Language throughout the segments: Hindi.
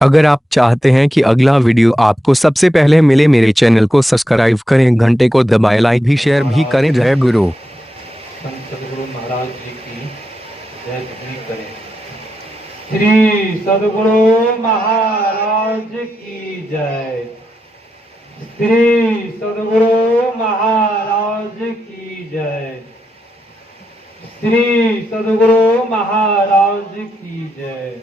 अगर आप चाहते हैं कि अगला वीडियो आपको सबसे पहले मिले, मेरे चैनल को सब्सक्राइब करें, घंटे को दबाएं, लाइक भी शेयर भी करें। जय गुरु। संत सदगुरु महाराज जी की जय भी करें। श्री सदगुरु महाराज की जय। श्री सदगुरु महाराज की जय। श्री सदगुरु महाराज की जय।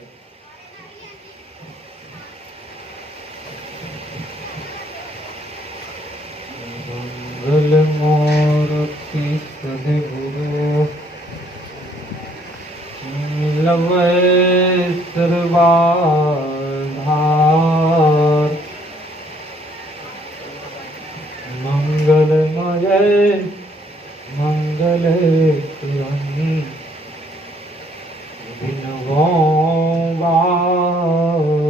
मंगल मूर्ति सदगुरु लवै सर्वाधार। मंगलमय मंगल बिनवो बारंबार।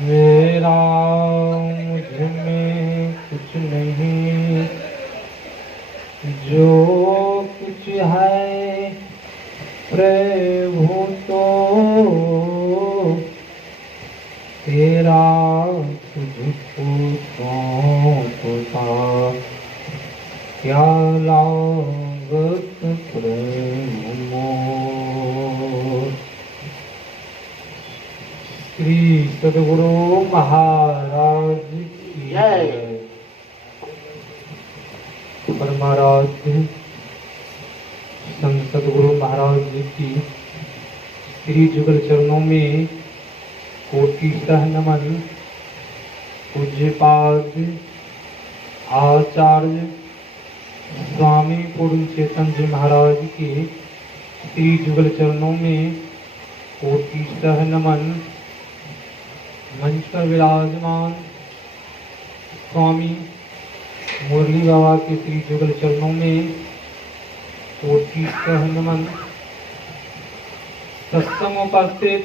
मेरा मुझ में कुछ नहीं, जो कुछ है प्रभु तो तेरा तुझको सौंपता। क्या लागत प्रेम मोर। श्री सदगुरु महाराज की जय। परमाराध्य संत सदगुरु महाराज जी की श्री जुगल चरणों में कोटि सह नमन। पूज्यपाद आचार्य स्वामी पूर्ण चेतन जी महाराज के श्री जुगल चरणों में कोटि सह नमन। मंच पर विराजमान स्वामी मुरली बाबा के श्री जुगल चरणों में कोटि सह नमन। सत्संग उपस्थित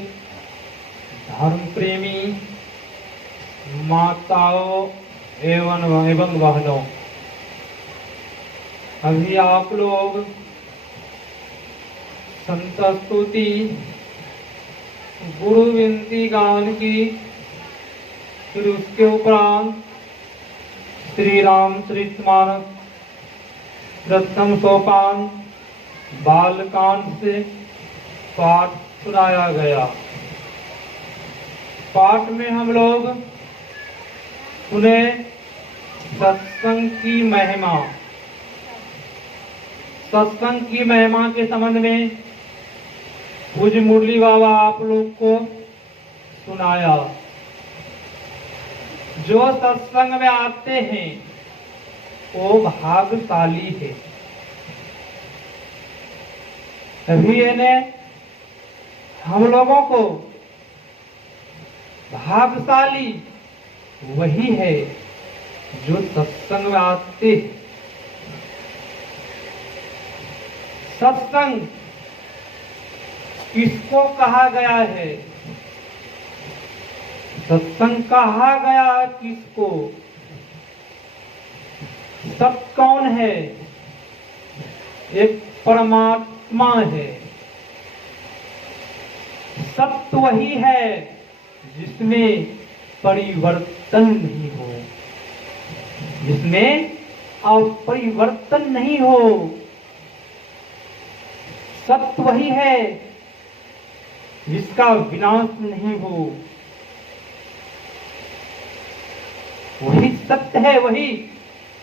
धर्म प्रेमी माताओं एवं बहनों, अभी आप लोग संत स्तुति गुरु विनती गान की, फिर उसके उपरांत श्री रामचरितमानस प्रथम सोपान बालकांड से पाठ सुनाया गया। पाठ में हम लोग सुने सत्संग की महिमा। सत्संग की महिमा के संबंध में पूज्य मुरली बाबा आप लोग को सुनाया। जो सत्संग में आते हैं वो भाग्यशाली है। तभी इन्हें हम लोगों को भाग्यशाली वही है जो सत्संग में आते हैं। सत्संग किसको कहा गया है? सत्संग कहा गया किसको? सत कौन है? एक परमात्मा है। सत्य वही है जिसमें परिवर्तन नहीं हो, जिसमें अपरिवर्तन नहीं हो। सत्य वही है जिसका विनाश नहीं हो। वही सत्य है, वही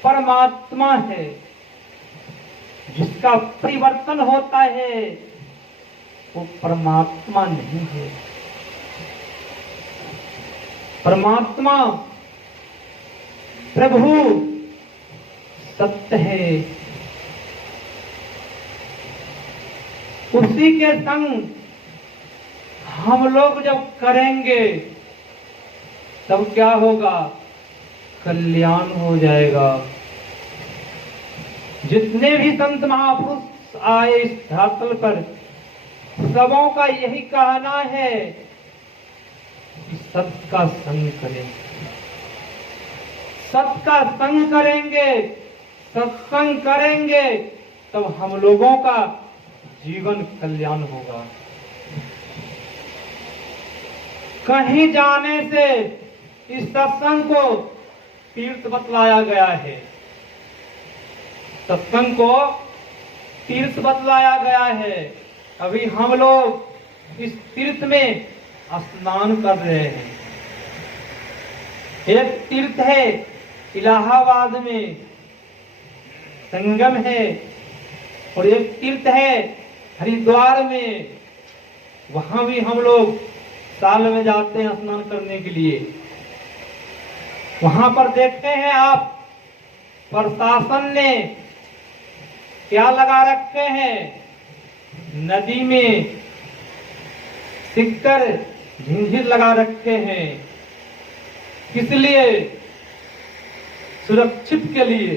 परमात्मा है। जिसका परिवर्तन होता है वो परमात्मा नहीं है। परमात्मा प्रभु सत्य है। उसी के संग हम लोग जब करेंगे तब क्या होगा? कल्याण हो जाएगा। जितने भी संत महापुरुष आए इस धरातल पर, सबों का यही कहना है कि सत्य का संग करें। सत्य का संग करेंगे, सत्संग करेंगे, तब हम लोगों का जीवन कल्याण होगा। कहीं जाने से इस सत्संग को तीर्थ बतलाया गया है। सत्संग को तीर्थ बतलाया गया है। अभी हम लोग इस तीर्थ में स्नान कर रहे हैं। एक तीर्थ है इलाहाबाद में, संगम है, और एक तीर्थ है हरिद्वार में। वहां भी हम लोग साल में जाते हैं स्नान करने के लिए। वहां पर देखते हैं आप, प्रशासन ने क्या लगा रखे हैं, नदी में सिक्कर झिंझिर लगा रखे हैं। किस लिए? सुरक्षित के लिए।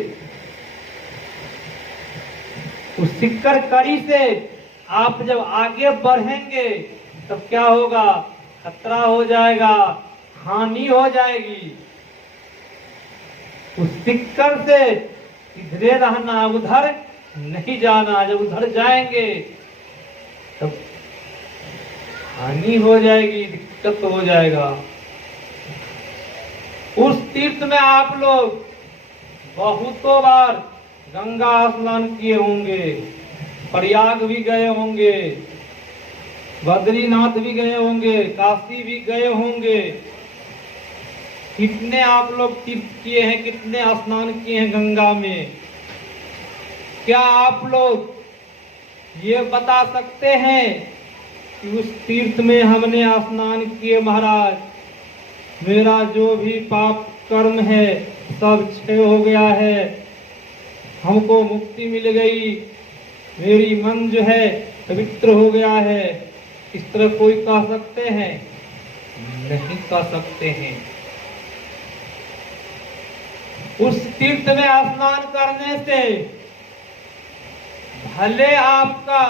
उस सिक्कर कड़ी से आप जब आगे बढ़ेंगे तब क्या होगा? खतरा हो जाएगा, हानि हो जाएगी। उस सिक्कर से इधरे रहना, उधर नहीं जाना। जब उधर जाएंगे तब हानि हो जाएगी, दिक्कत हो जाएगा। उस तीर्थ में आप लोग बहुतों बार गंगा स्नान किए होंगे, प्रयाग भी गए होंगे, बद्रीनाथ भी गए होंगे, काशी भी गए होंगे। कितने आप लोग तीर्थ किए हैं, कितने स्नान किए हैं गंगा में? क्या आप लोग ये बता सकते हैं कि उस तीर्थ में हमने स्नान किए महाराज, मेरा जो भी पाप कर्म है सब क्षय हो गया है, हमको मुक्ति मिल गई, मेरी मन जो है पवित्र हो गया है? इस तरह कोई कह सकते हैं? नहीं कह सकते हैं। उस तीर्थ में स्नान करने से भले आपका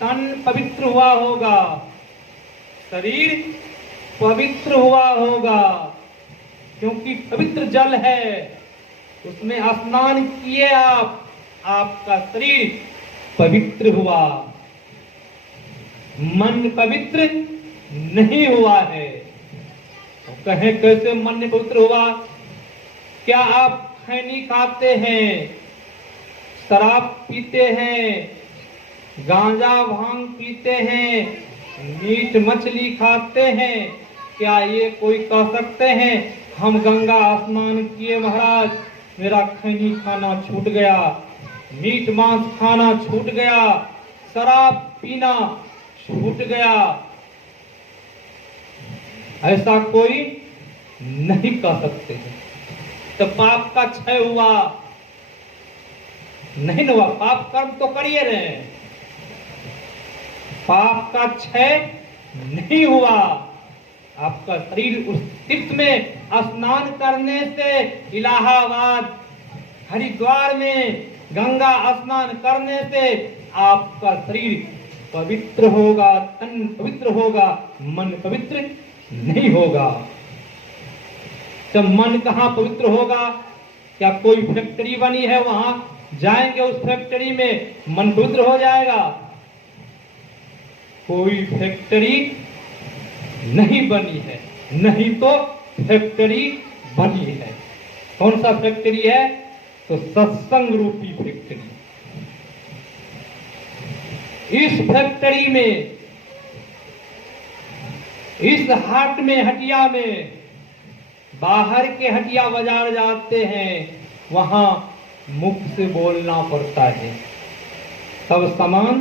तन पवित्र हुआ होगा, शरीर पवित्र हुआ होगा, क्योंकि पवित्र जल है, उसमें स्नान किए आप, आपका शरीर पवित्र हुआ, मन पवित्र नहीं हुआ है। तो कहें कैसे मन नहीं पवित्र हुआ? क्या आप खैनी खाते हैं, शराब पीते हैं, गांजा भांग पीते हैं, मीट मछली खाते हैं? क्या ये कोई कह सकते हैं हम गंगा स्नान किए महाराज, मेरा खैनी खाना छूट गया, मीट मांस खाना छूट गया, शराब पीना छूट गया? ऐसा कोई नहीं कह सकते हैं। तो पाप का क्षय हुआ? नहीं हुआ। पाप कर्म तो करिए रहे हैं, पाप का क्षय नहीं हुआ। आपका शरीर उस तीर्थ में स्नान करने से, इलाहाबाद हरिद्वार में गंगा स्नान करने से आपका शरीर पवित्र होगा, तन पवित्र होगा, मन पवित्र नहीं होगा। तो मन कहाँ पवित्र होगा? क्या कोई फैक्ट्री बनी है, वहां जाएंगे उस फैक्ट्री में मन पवित्र हो जाएगा? कोई फैक्ट्री नहीं बनी है, नहीं तो फैक्ट्री बनी है। कौन सा फैक्ट्री है? तो सत्संग रूपी फैक्ट्री। इस फैक्ट्री में, इस हाट में, हटिया में, बाहर के हटिया बाजार जाते हैं, वहां मुख से बोलना पड़ता है, तब सामान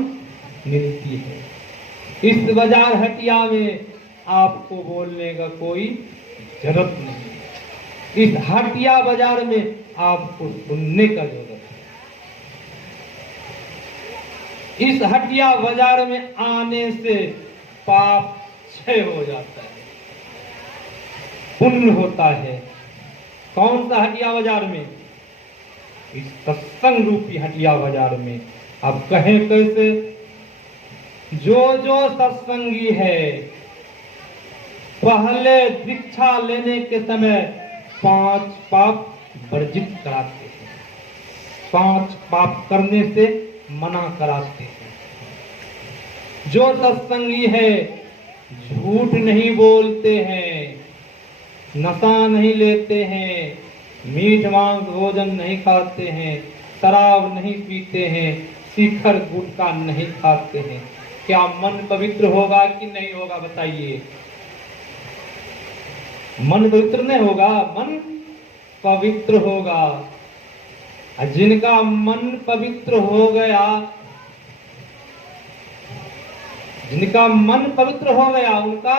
मिलती है। इस बाजार हटिया में आपको बोलने का कोई जरूरत नहीं। इस हटिया बाजार में आपको सुनने का जरूरत है। इस हटिया बाजार में आने से पाप क्षय हो जाता है, पुण्य होता है। कौन सा हटिया बाजार में? इस सत्संग रूपी हटिया बाजार में। अब कहें कैसे? जो जो सत्संगी है पहले दीक्षा लेने के समय 5 पाप वर्जित कराते हैं, 5 पाप करने से मना कराते हैं। जो सत्संगी है झूठ नहीं बोलते हैं, नशा नहीं लेते हैं, मीठ मांस भोजन नहीं खाते हैं, शराब नहीं पीते हैं, शिखर गुटखा नहीं खाते हैं, क्या मन पवित्र होगा कि नहीं होगा बताइए? मन पवित्र नहीं होगा, मन पवित्र होगा। जिनका मन पवित्र हो गया, जिनका मन पवित्र हो गया उनका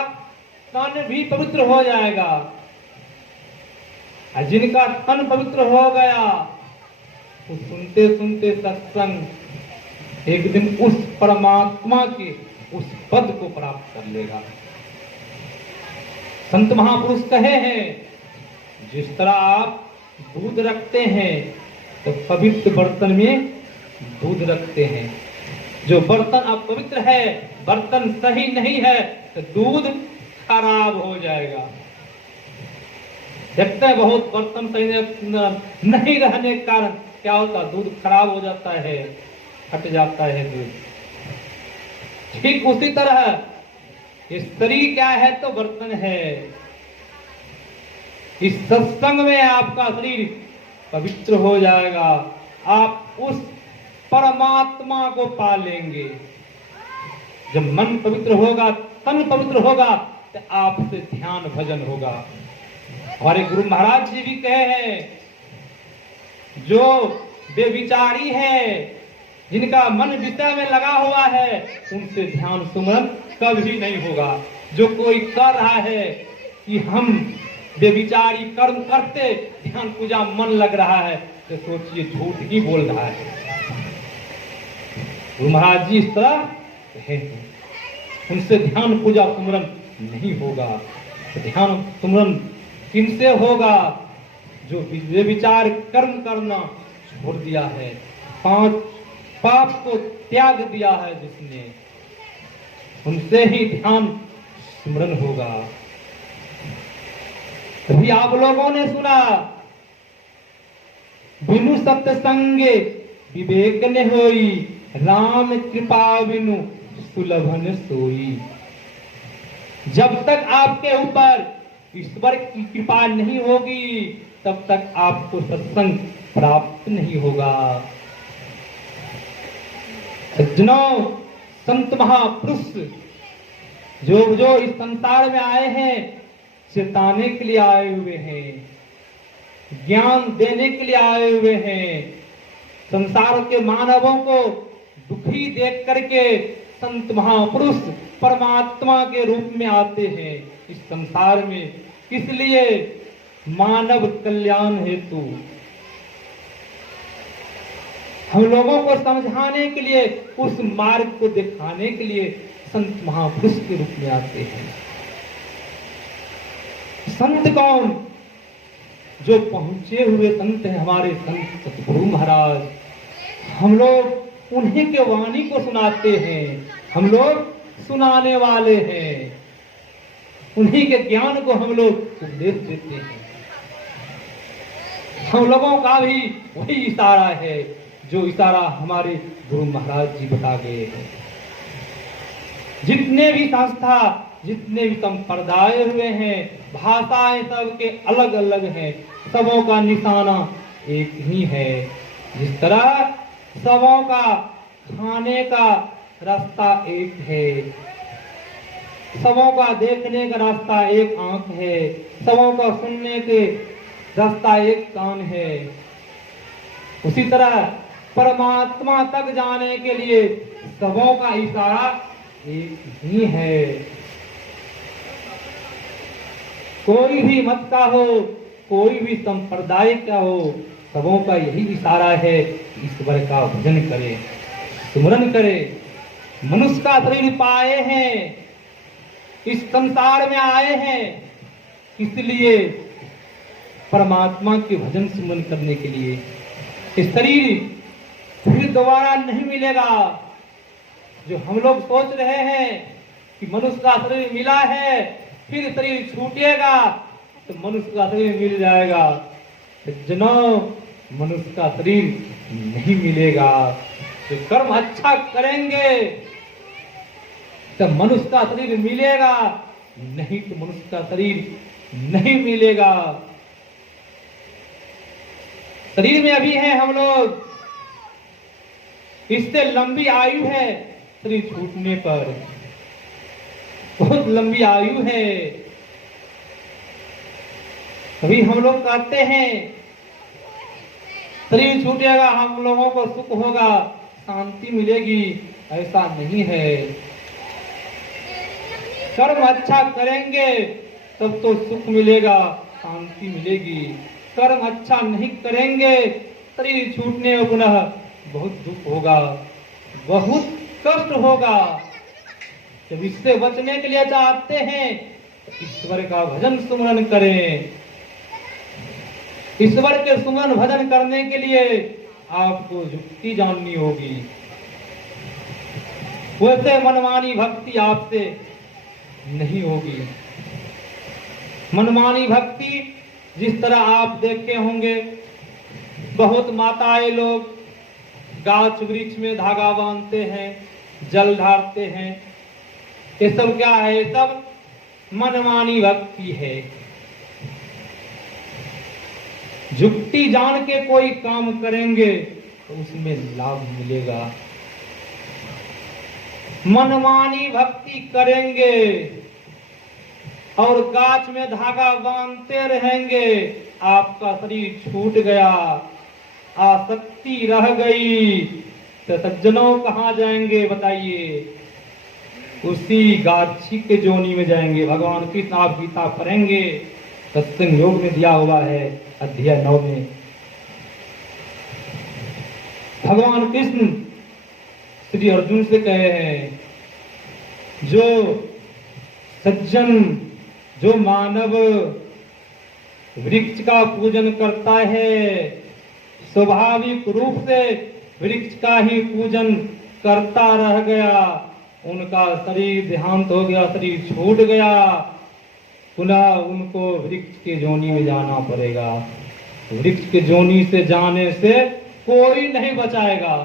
तन भी पवित्र हो जाएगा। जिनका तन पवित्र हो गया तो सुनते सुनते सत्संग एक दिन उस परमात्मा के उस पद को प्राप्त कर लेगा। संत महापुरुष कहे हैं, जिस तरह आप दूध रखते हैं तो पवित्र बर्तन में दूध रखते हैं, जो बर्तन अपवित्र है, बर्तन सही नहीं है तो दूध खराब हो जाएगा। देखते हैं बहुत बर्तन सही नहीं रहने के कारण क्या होता, दूध खराब हो जाता है, फट जाता है दूध। ठीक उसी तरह शरीर क्या है तो बर्तन है। इस सत्संग में आपका शरीर पवित्र हो जाएगा, आप उस परमात्मा को पा लेंगे। जब मन पवित्र होगा, तन पवित्र होगा तो आपसे ध्यान भजन होगा। हमारे गुरु महाराज जी भी कहे हैं, जो बेविचारी है, जिनका मन विषय में लगा हुआ है, उनसे ध्यान सुमरन कभी नहीं होगा। जो कोई कर रहा है कि हम बेविचारी कर्म करते ध्यान पूजा मन लग रहा है, तो सोचिए झूठ ही बोल रहा है। गुरु महाराज जी इस तरह कहे हैं, उनसे ध्यान पूजा सुमरन नहीं होगा। तो ध्यान सुमरन किनसे होगा? जो विचार कर्म करना छोड़ दिया है, 5 पाप को त्याग दिया है जिसने, उनसे ही ध्यान स्मरण होगा। तभी आप लोगों ने सुना, बिनु सत्संगे विवेक ने होई, राम कृपा बिनु सुलभन सोई। जब तक आपके ऊपर ईश्वर की कृपा नहीं होगी, तब तक आपको सत्संग प्राप्त नहीं होगा। सज्जनों, संत महापुरुष जो इस संसार में आए हैं, चेताने के लिए आए हुए हैं, ज्ञान देने के लिए आए हुए हैं। संसार के मानवों को दुखी देख करके संत महापुरुष परमात्मा के रूप में आते हैं इस संसार में। किस लिए? मानव कल्याण हेतु, हम लोगों को समझाने के लिए, उस मार्ग को दिखाने के लिए संत महापुरुष के रूप में आते हैं। संत कौन? जो पहुंचे हुए संत हैं, हमारे संत सतगुरु महाराज। हम लोग उन्हीं के वाणी को सुनाते हैं, हम लोग सुनाने वाले हैं, उन्हीं के ज्ञान को हम लोग उपदेश देते हैं। हम लोगों का भी वही इशारा है जो इशारा हमारे गुरु महाराज जी बता गए हैं। जितने भी संस्था, जितने भी संप्रदाय हुए हैं, भाषाएं सबके अलग अलग हैं, सबों का निशाना एक ही है। जिस तरह सबों का खाने का रास्ता एक है, सबों का देखने का रास्ता एक आंख है, सबों का सुनने के रास्ता एक कान है, उसी तरह परमात्मा तक जाने के लिए सबों का इशारा एक ही है। कोई भी मत का हो, कोई भी संप्रदाय का हो, सबों का यही इशारा है, ईश्वर का भजन करे, सुमरन करे। मनुष्य का शरीर पाए हैं, इस संसार में आए हैं, इसलिए परमात्मा के भजन सुमरन करने के लिए। इस शरीर फिर दोबारा नहीं मिलेगा। जो हम लोग सोच रहे हैं कि मनुष्य का शरीर मिला है, फिर शरीर छूटेगा तो मनुष्य का शरीर मिल जाएगा। जनों, मनुष्य का शरीर नहीं मिलेगा। जो कर्म अच्छा करेंगे, तो मनुष्य का शरीर मिलेगा, नहीं तो मनुष्य का शरीर नहीं मिलेगा। शरीर में अभी है हम लोग, इससे लंबी आयु है शरीर छूटने पर, बहुत लंबी आयु है। अभी हम लोग कहते हैं शरीर छूटेगा हम लोगों को सुख होगा, शांति मिलेगी, ऐसा नहीं है। कर्म अच्छा करेंगे तब तो सुख मिलेगा, शांति मिलेगी। कर्म अच्छा नहीं करेंगे शरीर छूटने में पुनः बहुत दुख होगा, बहुत कष्ट होगा। जब इससे बचने के लिए चाहते हैं तो ईश्वर का भजन सुमरन करें। ईश्वर के सुमरन भजन करने के लिए आपको युक्ति जाननी होगी। वैसे मनमानी भक्ति आपसे नहीं होगी। मनमानी भक्ति जिस तरह आप देखे होंगे, बहुत माताएं लोग गाछ वृक्ष में धागा बांधते हैं, जल ढारते हैं, ये सब क्या है? ये सब मनमानी भक्ति है। युक्ति जान के कोई काम करेंगे तो उसमें लाभ मिलेगा। मनमानी भक्ति करेंगे और गाछ में धागा बांधते रहेंगे, आपका शरीर छूट गया, आसक्ति रह गई, तो सज्जनों कहाँ जाएंगे बताइए? उसी गाछी के जोनी में जाएंगे। भगवान कृष्ण आप गीता पढ़ेंगे, सत्संग योग में दिया हुआ है अध्याय 9 में। भगवान कृष्ण श्री अर्जुन से कहे हैं, जो सज्जन, जो मानव वृक्ष का पूजन करता है, स्वाभाविक रूप से वृक्ष का ही पूजन करता रह गया, उनका शरीर देहांत हो गया, शरीर छूट गया, पुनः उनको वृक्ष के जोनी में जाना पड़ेगा। वृक्ष के जोनी से जाने से कोई नहीं बचाएगा।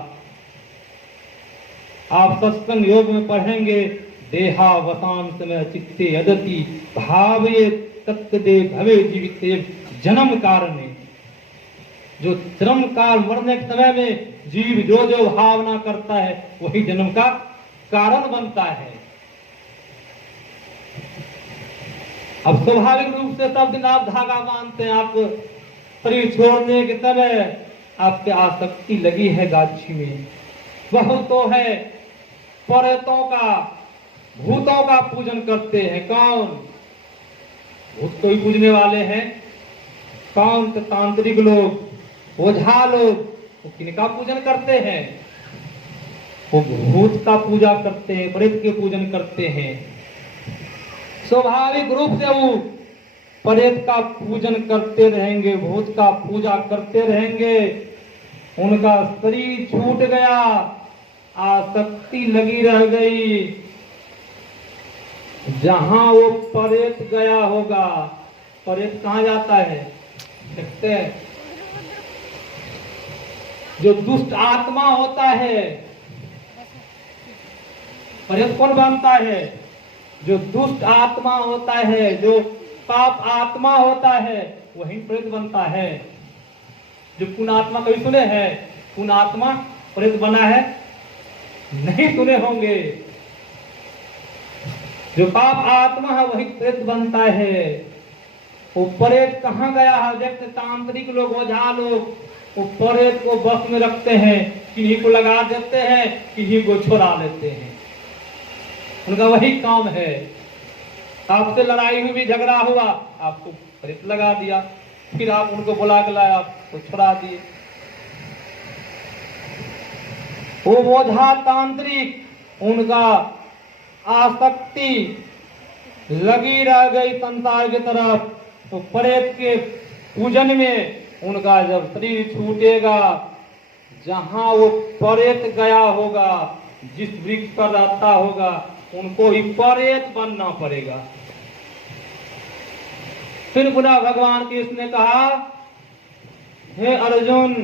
आप सत्संग योग में पढ़ेंगे, देहावसान समय चित्ते यदति भावे तत्दे भवे जीविते जन्म कारणे। जो जन्म काल मरने के समय में जीव जो जो भावना करता है वही जन्म का कारण बनता है। अब स्वाभाविक रूप से सब दिन आप धागा बांधते हैं, आप शरीर छोड़ने के समय आपके आसक्ति लगी है गाछी में। वह तो है प्रेतों का, भूतों का पूजन करते हैं। कौन? भूत को ही पूजने वाले हैं। कौन? तो तांत्रिक लोग, ओझा लोग। वो किनका पूजन करते हैं? वो भूत का पूजा करते हैं, प्रेत के पूजन करते हैं। स्वाभाविक रूप से वो प्रेत का पूजन करते रहेंगे, भूत का पूजा करते रहेंगे। उनका शरीर छूट गया, आसक्ति लगी रह गई। जहां वो प्रेत गया होगा, प्रेत कहाँ जाता है देखते हैं? जो दुष्ट आत्मा होता है, प्रेत कौन बनता है? जो दुष्ट आत्मा होता है, जो पाप आत्मा होता है, वही प्रेत बनता है। जो पुण्यात्मा कभी सुने हैं? पुण्यात्मा प्रेत बना है? नहीं सुने होंगे। जो पाप आत्मा है वही प्रेत बनता है। वो प्रेत कहाँ गया है? देखते तांत्रिक लोग, ओझा लोग वो प्रेत को बस में रखते हैं, किन्हीं को लगा देते हैं, किन्हीं को छोड़ा लेते हैं। उनका वही काम है। आपसे लड़ाई हुई, झगड़ा हुआ, आपको प्रेत लगा दिया, फिर आप उनको बुला के लाए, आपको छुड़ा दिए। वो ओझा तांत्रिक, उनका आसक्ति लगी रह गई संसार की तरफ, तो प्रेत के पूजन में उनका जब शरीर छूटेगा, जहां वो प्रेत गया होगा, जिस वृक्ष पर रहता होगा, उनको ही प्रेत बनना पड़ेगा। फिर पुनः भगवान कृष्ण ने कहा, हे अर्जुन,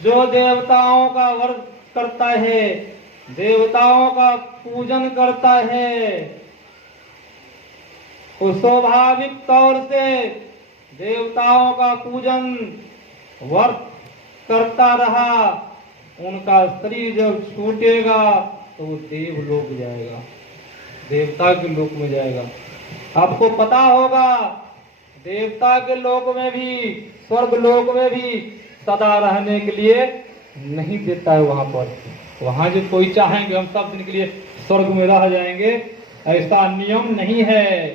जो देवताओं का वर्ग करता है, देवताओं का पूजन करता है, वो स्वाभाविक तौर से देवताओं का पूजन वर्त करता रहा, उनका शरीर जब छूटेगा तो वो देवलोक जाएगा, देवता के लोक में जाएगा। आपको पता होगा देवता के लोक में भी, स्वर्ग लोक में भी सदा रहने के लिए नहीं देता है। वहां पर, वहां जो कोई चाहेंगे हम सब दिन के लिए स्वर्ग में रह जाएंगे, ऐसा नियम नहीं है।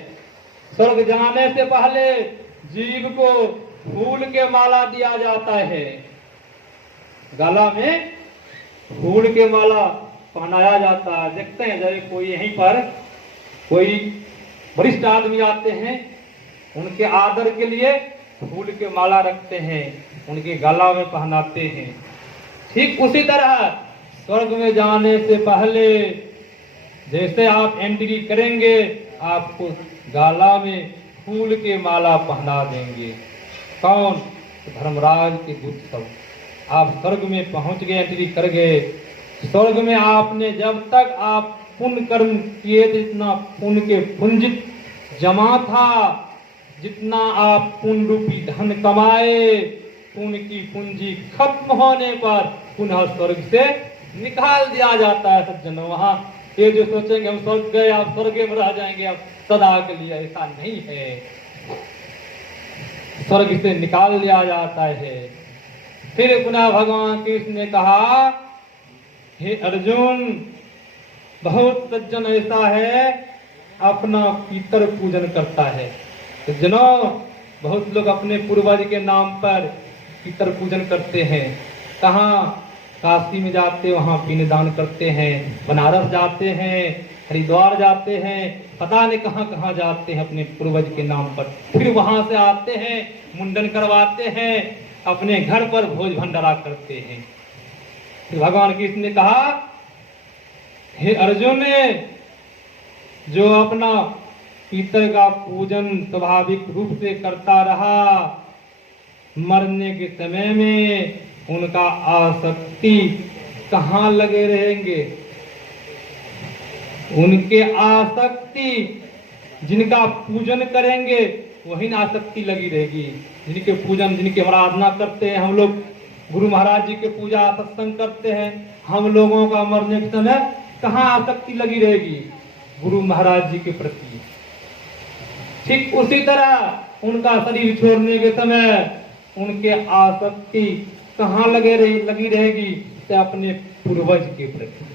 स्वर्ग जाने से पहले जीव को फूल के माला दिया जाता है, गला में फूल के माला पहनाया जाता है। देखते हैं जब कोई यहीं पर कोई वरिष्ठ आदमी आते हैं, उनके आदर के लिए फूल के माला रखते हैं, उनके गला में पहनाते हैं। ठीक उसी तरह स्वर्ग में जाने से पहले जैसे आप एंट्री करेंगे, आपको गला में फूल के माला पहना देंगे। कौन? धर्मराज के दूत सब। आप स्वर्ग में पहुंच गए, एंट्री कर गए। स्वर्ग में आपने जब तक आप पुण्य कर्म किए, जितना पुण्य के पुंजित जमा था, जितना आप पुण्य रूपी धन कमाए, पुण्य की पूंजी खत्म होने पर पुनः स्वर्ग से निकाल दिया जाता है। सज्जनों, वहां ये जो सोचेंगे हम स्वर्ग गए, आप स्वर्ग में रह जाएंगे आप सदा के लिए, ऐसा नहीं है। स्वर्ग से निकाल दिया जाता है। फिर पुनः भगवान कृष्ण ने कहा, हे अर्जुन, बहुत सज्जन ऐसा है अपना पितर पूजन करता है। सज्जनों, बहुत लोग अपने पूर्वज के नाम पर पितर पूजन करते हैं। कहाँ? काशी में जाते, वहां पिंडदान करते हैं, बनारस जाते हैं, हरिद्वार जाते हैं, पता नहीं कहाँ कहाँ जाते हैं अपने पूर्वज के नाम पर। फिर वहां से आते हैं, मुंडन करवाते हैं, अपने घर पर भोज भंडारा करते हैं। फिर भगवान कृष्ण ने कहा, हे अर्जुन, जो अपना पितर का पूजन स्वाभाविक रूप से करता रहा, मरने के समय में उनका आसक्ति कहाँ लगे रहेंगे? उनके आसक्ति, जिनका पूजन करेंगे वही ना आसक्ति लगी रहेगी। जिनके पूजन, जिनकी आराधना करते हैं हम लोग, गुरु महाराज जी के पूजा सत्संग करते हैं, हम लोगों का मरने के समय कहाँ आसक्ति लगी रहेगी? गुरु महाराज जी के प्रति। ठीक उसी तरह उनका शरीर छोड़ने के समय उनके आसक्ति कहाँ लगी रहेगी? तो अपने पूर्वज के प्रति।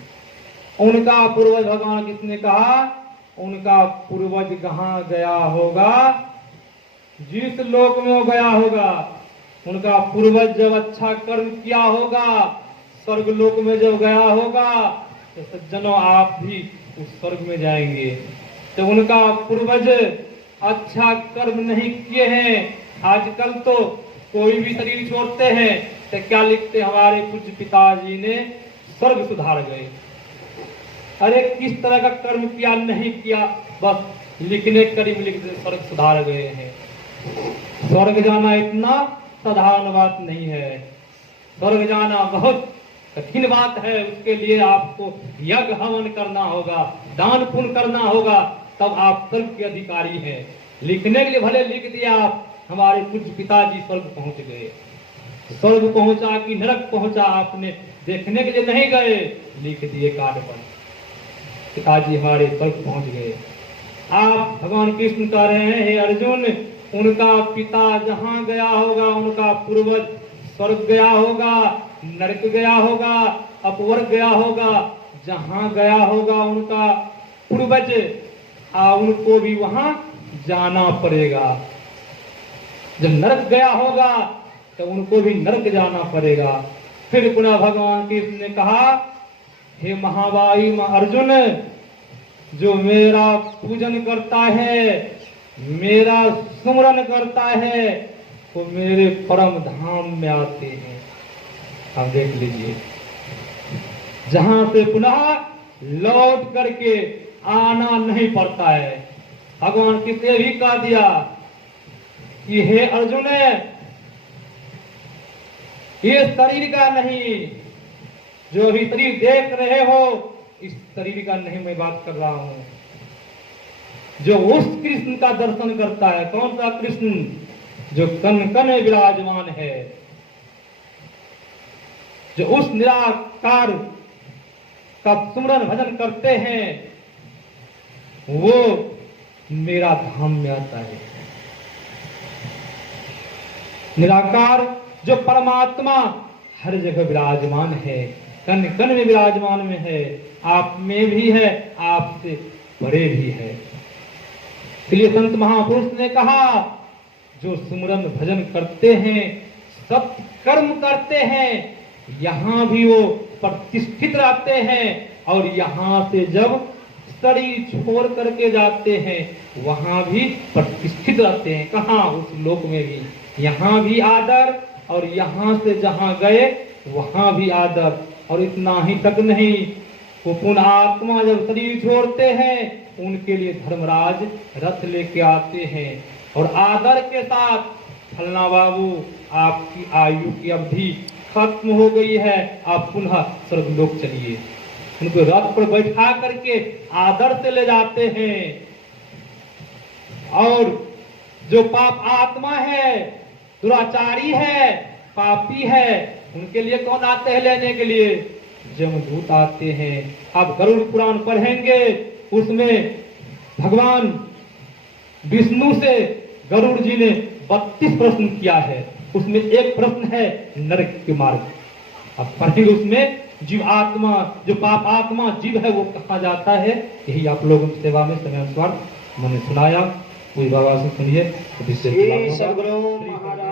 उनका पूर्वज, भगवान किसने कहा, उनका पूर्वज कहाँ गया होगा? जिस लोक में वो गया होगा, उनका पूर्वज जब अच्छा कर्म किया होगा, स्वर्ग लोक में जब गया होगा, तो सज्जनों आप भी उस स्वर्ग में जाएंगे। तो उनका पूर्वज अच्छा कर्म नहीं किए हैं। आजकल तो कोई भी शरीर छोड़ते हैं तो क्या लिखते, हमारे पूज्य पिताजी ने स्वर्ग सुधार गए। अरे किस तरह का कर्म किया, नहीं किया, बस लिखने करीब लिख दे स्वर्ग सुधार गए हैं। स्वर्ग जाना इतना साधारण बात नहीं है। स्वर्ग जाना बहुत कठिन बात है। उसके लिए आपको यज्ञ हवन करना होगा, दान पुण्य करना होगा, तब आप स्वर्ग के अधिकारी हैं। लिखने के लिए भले लिख दिया आप, हमारे पूज्य पिताजी स्वर्ग पहुंच गए। स्वर्ग पहुंचा कि नरक पहुंचा आपने देखने के लिए नहीं गए, लिख दिए कार्ड पर, पिताजी हमारे स्वर्ग पहुंच गए। आप भगवान कृष्ण कह रहे हैं, हे अर्जुन, उनका पिता जहां गया होगा, उनका पूर्वज स्वर्ग गया होगा, नरक गया होगा, अपवर्ग गया होगा, जहां गया होगा उनका पूर्वज, उनको भी वहां जाना पड़ेगा। जब नरक गया होगा तो उनको भी नरक जाना पड़ेगा। फिर पुनः भगवान कृष्ण ने कहा, हे महाबाई अर्जुन, जो मेरा पूजन करता है, मेरा सुमरन करता है, वो मेरे परम धाम में आते हैं। आप देख लीजिए, जहां से पुनः लौट करके आना नहीं पड़ता है। भगवान किसने भी कह दिया कि हे अर्जुन, ये शरीर का नहीं, जो अभी शरीर देख रहे हो, इस शरीर का नहीं मैं बात कर रहा हूं। जो उस कृष्ण का दर्शन करता है, कौन सा कृष्ण? जो कन कन में विराजमान है, जो उस निराकार का सुमरन भजन करते हैं, वो मेरा धाम में आता है। निराकार जो परमात्मा हर जगह विराजमान है, कन कन में विराजमान में है, आप में भी है, आपसे बड़े भी है। इसलिए संत महापुरुष ने कहा, जो सुमरन भजन करते हैं, सत्य कर्म करते हैं, यहां भी वो प्रतिष्ठित रहते हैं, और यहां से जब शरीर छोड़ करके जाते हैं, वहां भी प्रतिष्ठित रहते हैं। कहां? उस लोक में भी। यहां भी आदर, और यहां से जहां गए वहां भी आदर। और इतना ही तक नहीं, वो पुनः आत्मा जब शरीर छोड़ते हैं, उनके लिए धर्मराज रथ लेके आते हैं, और आदर के साथ, फलना बाबू आपकी आयु की अवधि खत्म हो गई है, आप पुनः स्वर्गलोक चलिए। उनको रथ पर बैठा करके आदर से ले जाते हैं। और जो पाप आत्मा है, दुराचारी है, पापी है, उनके लिए कौन आते हैं लेने के लिए? जमदूत आते हैं। आप गरुड़ पुराण पढ़ेंगे, उसमें भगवान विष्णु से गरुड़ जी ने 32 प्रश्न किया है। उसमें एक प्रश्न है नरक के मार्ग। आप पढ़ेंगे, उसमें जीव आत्मा, जो पाप आत्मा जीव है, वो कहाँ जाता है? यही आप लोगों की सेवा में समय अनुसार मैंने सुनाया। कोई बाबा से सुनिए। श्री सद्गुरु महाराज